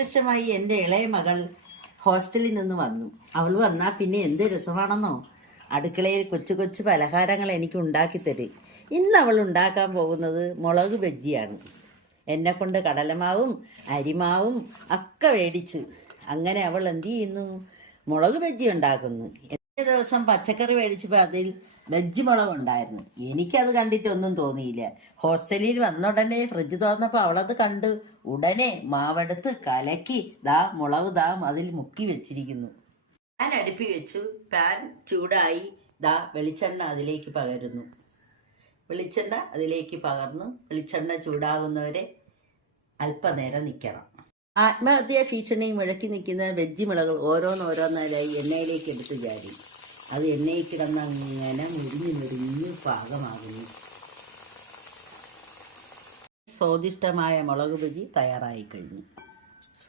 പ്രത്യക്ഷമായി എൻ്റെ ഇളയ മകൾ ഹോസ്റ്റലിൽ നിന്ന് വന്നു. അവൾ വന്നാൽ പിന്നെ എന്ത് രസമാണെന്നോ. അടുക്കളയിൽ കൊച്ചു കൊച്ചു പലഹാരങ്ങൾ എനിക്ക് ഉണ്ടാക്കി തരും. ഇന്ന് അവൾ ഉണ്ടാക്കാൻ പോകുന്നത് മുളക് ബജ്ജിയാണ്. എന്നെക്കൊണ്ട് കടലമാവും അരിമാവും ഒക്കെ മേടിച്ചു. അങ്ങനെ അവൾ എന്ത് ചെയ്യുന്നു, മുളക് ബജ്ജി ഉണ്ടാക്കുന്നു. ഒരു ദിവസം പച്ചക്കറി മേടിച്ചപ്പോൾ അതിൽ ബജ്ജി മുളക് ഉണ്ടായിരുന്നു. എനിക്കത് കണ്ടിട്ടൊന്നും തോന്നിയില്ല. ഹോസ്റ്റലിൽ വന്നുടനെ ഫ്രിഡ്ജ് തുറന്നപ്പോൾ അവളത് കണ്ട് ഉടനെ മാവെടുത്ത് കലക്കി മുളക് അതിൽ മുക്കി വെച്ചിരിക്കുന്നു. പാൻ അടുപ്പി വെച്ചു. പാൻ ചൂടായി. വെളിച്ചെണ്ണ അതിലേക്ക് പകരുന്നു. വെളിച്ചെണ്ണ അതിലേക്ക് പകർന്നു. വെളിച്ചെണ്ണ ചൂടാകുന്നവരെ അല്പനേരം നിൽക്കണം. ആത്മഹത്യാ ഭീഷണി മുഴക്കി നിൽക്കുന്ന ബജ്ജി മുളകൾ ഓരോന്നോരോന്നായി എണ്ണയിലേക്ക് എടുത്ത് ചാടി. അത് എണ്ണയിൽ കിടന്ന് അങ്ങനെ മുരിഞ്ഞു പാകമാകുന്നു. സ്വാദിഷ്ടമായ മുളക് ബജ്ജി തയ്യാറായി കഴിഞ്ഞു.